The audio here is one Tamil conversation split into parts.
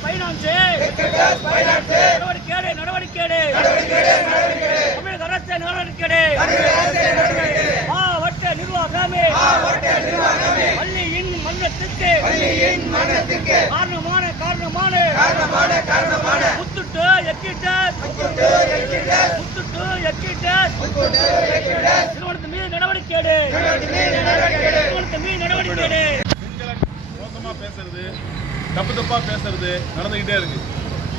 ஃபைனான்ஸ் நடவடிக்கை நடவடிக்கை தமிழக அரசு நடவடிக்கை நிர்வாகமே பள்ளியின் மன்னத்துக்கு காரணமான காரணமான. முத்துட்டு எக்கிட்ட. முத்துட்டு எக்கிட்ட. நிறுவனத்தின் மீது நடவடிக்கை எடு. நிறுவனத்தின் மீது நடவடிக்கை எடு. பெண்களை மோசமா பேசுறது தப்பு தப்பா பேசுறது நடந்துகிட்டே இருக்கு.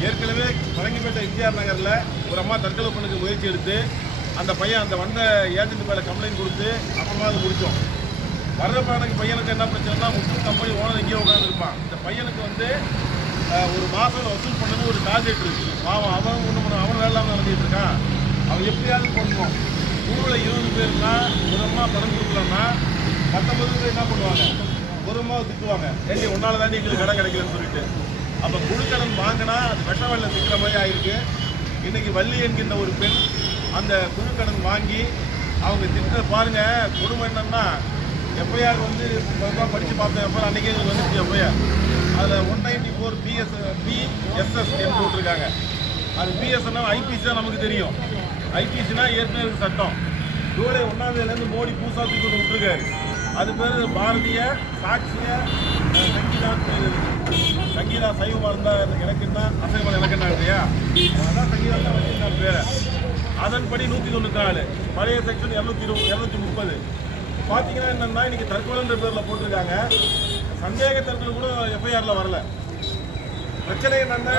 ஏற்கனவே பழங்கிப்பேட்டை எம்ஜிஆர் நகர்ல ஒரு அம்மா தற்கொலை பண்ணுக்கு முயற்சி எடுத்து அந்த பையன் அந்த வந்த ஏஜென்ட் மேல கம்ப்ளைண்ட் கொடுத்து அப்புறமா அதை முடிச்சோம். வர்றப்பானுக்கு பையனுக்கு என்ன பிரச்சனைனா முத்து கம்பெனி ஓனர் எங்கேயோ உட்காந்துருப்பான் இந்த பையனுக்கு வந்து ஒரு மாதம் வசூல் பண்ணது ஒரு டார்கெட் இருக்குது பாவம் அவன் ஒன்று பண்ண அவன் வேலை இல்லாமல் நடந்துகிட்டு இருக்கான். அவன் எப்படியாவது பண்ணுவோம் ஊரில் இருபது பேர்னா ஒரு அம்மா பணம் கொடுக்கலன்னா பத்தொன்பது பேர் என்ன பண்ணுவாங்க? ஒரு திட்டுவாங்க. ஏண்டி ஒன்றால் தாண்டி எங்களுக்கு கடை கிடைக்கலன்னு சொல்லிட்டு. அப்போ குழுக்கடன் வாங்கினா அது வெட்ட வெள்ளம் நிற்கிற மாதிரி ஆயிருக்கு. இன்னைக்கு வள்ளி என்கின்ற ஒரு பெண் அந்த குழுக்கடன் வாங்கி அவங்க திட்ட பாருங்க கொடுமை என்னன்னா எஃப்ஐஆர் வந்து படித்து பார்த்தேன். எஃப்ஐஆர் அன்றைக்கே எங்களுக்கு வந்துச்சு எஃப்ஐஆர் அதில் one ninety four BS BSS போட்டிருக்காங்க. அது பிஎஸ்என்னா ஐபிசி தான் நமக்கு தெரியும். ஐபிசினா ஏற்கனவே சட்டம். ஜூலை ஒன்றாந்தேதியிலேருந்து மோடி பூசா தூக்கி கொண்டு விட்டுருக்காரு. அது பேர் பாரதிய சாட்சிய அஹ், சங்கீதா பேர் சங்கீதா சைவமாக இருந்தால் எனக்கு என்ன? அசைவம் எனக்கு என்ன இல்லையா? அதான் சங்கீதா தான் வச்சிருந்தாங்க பேரை. அதன்படி நூற்றி தொண்ணூற்றி நாலு. பழைய செக்ஷன் இரநூத்தி இருபது இரநூத்தி முப்பது. பார்த்தீங்கன்னா என்னன்னா இன்னைக்கு தற்கொலைன்ற பேரில் போட்டிருக்காங்க. சந்தேக தற்கொலை கூட எஃப்ஐஆரில் வரல. பிரச்சனை என்னன்னா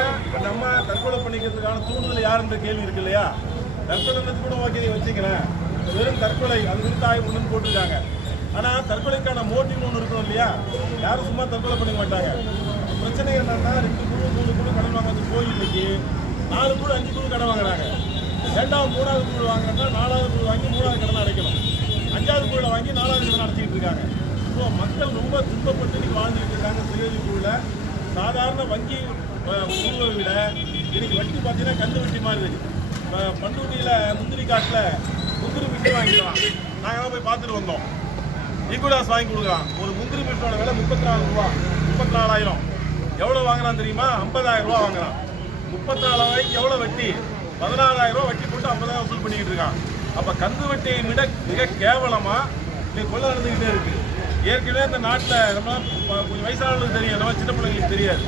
நம்ம தற்கொலை பண்ணிக்கிறதுக்கான தூண்டுதல் யாருன்ற கேள்வி இருக்கு இல்லையா? தற்கொலைன்றது கூட ஓகே நீ வச்சுக்கிறேன். வெறும் தற்கொலை அது குறித்து ஆய்வு ஒன்றுன்னு போட்டிருக்காங்க. ஆனால் தற்கொலைக்கான மோட்டிவ் ஒன்று இருக்கணும் இல்லையா? யாரும் சும்மா தற்கொலை பண்ணிக்க மாட்டாங்க. பிரச்சனை என்னன்னா ரெண்டு குழு மூணு குழு கடன் வாங்குறது போய் இன்னைக்கு நாலு குழு அஞ்சு குழு கடன் வாங்குறாங்க. ரெண்டாவது மூணாவது குழு வாங்குறாங்கன்னா நாலாவது குழு வாங்கி மூணாவது கடன் அடைக்கணும். அஞ்சாவது குழுல வாங்கி நாலாவது குழு நடத்திக்கிட்டு இருக்காங்க. ஸோ மக்கள் ரொம்ப துன்பப்பட்டு இன்னைக்கு வாழ்ந்துட்டு இருக்காங்க. சிறுவதி குழுல சாதாரண வங்கி அஹ், குழுவை விட இன்னைக்கு வட்டி பார்த்தீங்கன்னா கந்து வட்டி மாதிரி இருக்கு. அஹ், பண்டூட்டியில் முந்திரி காட்டில் முந்திரி மிட்டு வாங்கிக்கலாம். நாங்கள் போய் பார்த்துட்டு வந்தோம். ஈக்குடாஸ் வாங்கி கொடுக்கலாம். ஒரு முந்திரி மிட்டோட விலை முப்பத்தி நாலு ரூபா. முப்பத்தி நாலாயிரம் எவ்வளோ வாங்கினான் தெரியுமா? ஐம்பதாயிரம் ரூபா வாங்குறான். முப்பத்தி நாலாயிரம் எவ்வளோ வட்டி? பதினாறாயிரம் ரூபா வட்டி போட்டு ஐம்பதாயிரம் வசூல் பண்ணிக்கிட்டு இருக்கான். அப்போ கந்து வட்டியை விட மிக கேவலமாக இது கொள்ள நடந்துக்கிட்டே இருக்கு. ஏற்கனவே இந்த நாட்டில் நம்ம ப- கொஞ்சம் வயசானவங்களுக்கு தெரியும். நம்ம சின்ன பிள்ளைங்களுக்கு தெரியாது.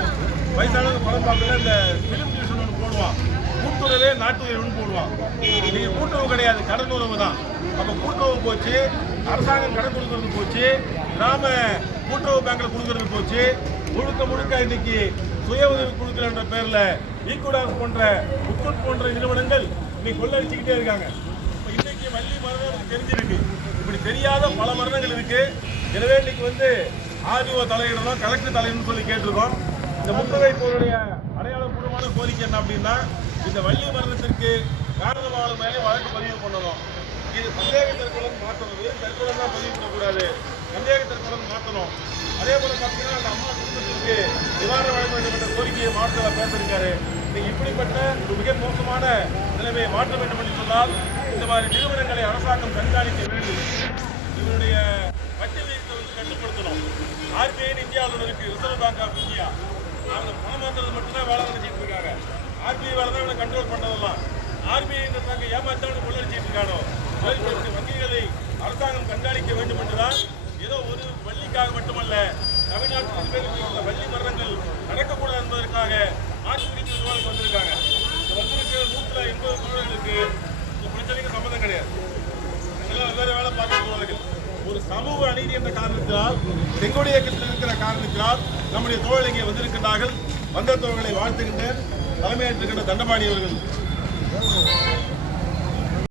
வயசானவங்க படம் பார்க்கல இந்த ஃபிலிம் டியூஷன் ஒன்று போடுவான். கூட்டுறவே நாட்டு ஒன்று போடுவான். நீங்க கூட்டுறவு கிடையாது கடன் உறவு தான். அப்போ கூட்டுறவு போச்சு அரசாங்கம் கடன் கொடுக்கறது போச்சு கிராம கூட்டுறவு பேங்க்ல கொடுக்கறது போச்சு. முழுக்க முழுக்க இன்னைக்கு சுய உதவி குழுக்கள் என்ற பேர்ல ஈக்குடாஸ் போன்ற முத்தூட் போன்ற நிறுவனங்கள் இன்னைக்கு கொள்ளடிச்சுக்கிட்டே இருக்காங்க. இன்னைக்கு வள்ளி மரணம் தெரிஞ்சிருக்கு. இப்படி தெரியாத பல மரணங்கள் இருக்கு. எனவே இன்னைக்கு வந்து ஆர்டிஓ தலையிடணும் கலெக்டர் தலையிடணும் சொல்லி கேட்டிருக்கோம். இந்த முத்தகை போருடைய அடையாளப்பூர்வமான கோரிக்கை என்ன அப்படின்னா இந்த வள்ளி மரணத்திற்கு காரணமான மேலே வழக்கு பதிவு பண்ணணும். இது சந்தேக தற்கொலை மாற்றணும். தற்கொலை தான் பதிவு பண்ணக்கூடாது. சந்தேக தற்கொலை மாற்றணும். அதே போல பார்த்தீங்கன்னா அந்த அம்மா குடும்பத்திற்கு நிவாரணம் வழங்க வேண்டும் என்ற கோரிக்கையை மாவட்டத்தில் பேசியிருக்காரு. இப்படிப்பட்ட மிக மோசமான நிலைமையை மாற்ற வேண்டும் என்று சொன்னால் இந்த மாதிரி நிறுவனங்களை அரசாங்கம் கண்காணிக்க வேண்டும். இவருடைய வட்டி விகிதத்தை வந்து கட்டுப்படுத்தணும். ஆர்பிஐ இந்தியாவில் இருக்கு ரிசர்வ் பேங்க் ஆஃப் இந்தியா அவங்க பணம் மட்டும்தான் வேலை நினைச்சிட்டு இருக்காங்க. ஆர்பிஐ வேலை தான் இவனை கண்ட்ரோல் பண்ணதெல்லாம். ஆர்பிஐ ஏமாத்தவனு கொள்ளடிச்சிட்டு இருக்கானோ? வங்கிகளை அரசாங்கம் கண்காணிக்க வேண்டும் என்றுதான் ஏதோ ஒரு வள்ளிக்காக மட்டுமல்ல தமிழ்நாட்டில் உள்ள வள்ளி நீதி என்ற காரணத்தினால் செங்கோடு இயக்கத்தில் இருக்கிற காரணத்தினால் நம்முடைய தோழர்கள் இங்கே வந்திருக்கின்றார்கள். வந்த தோழர்களை வாழ்த்துகின்ற தலைமையேற்றுகின்ற தண்டபாணி அவர்கள்.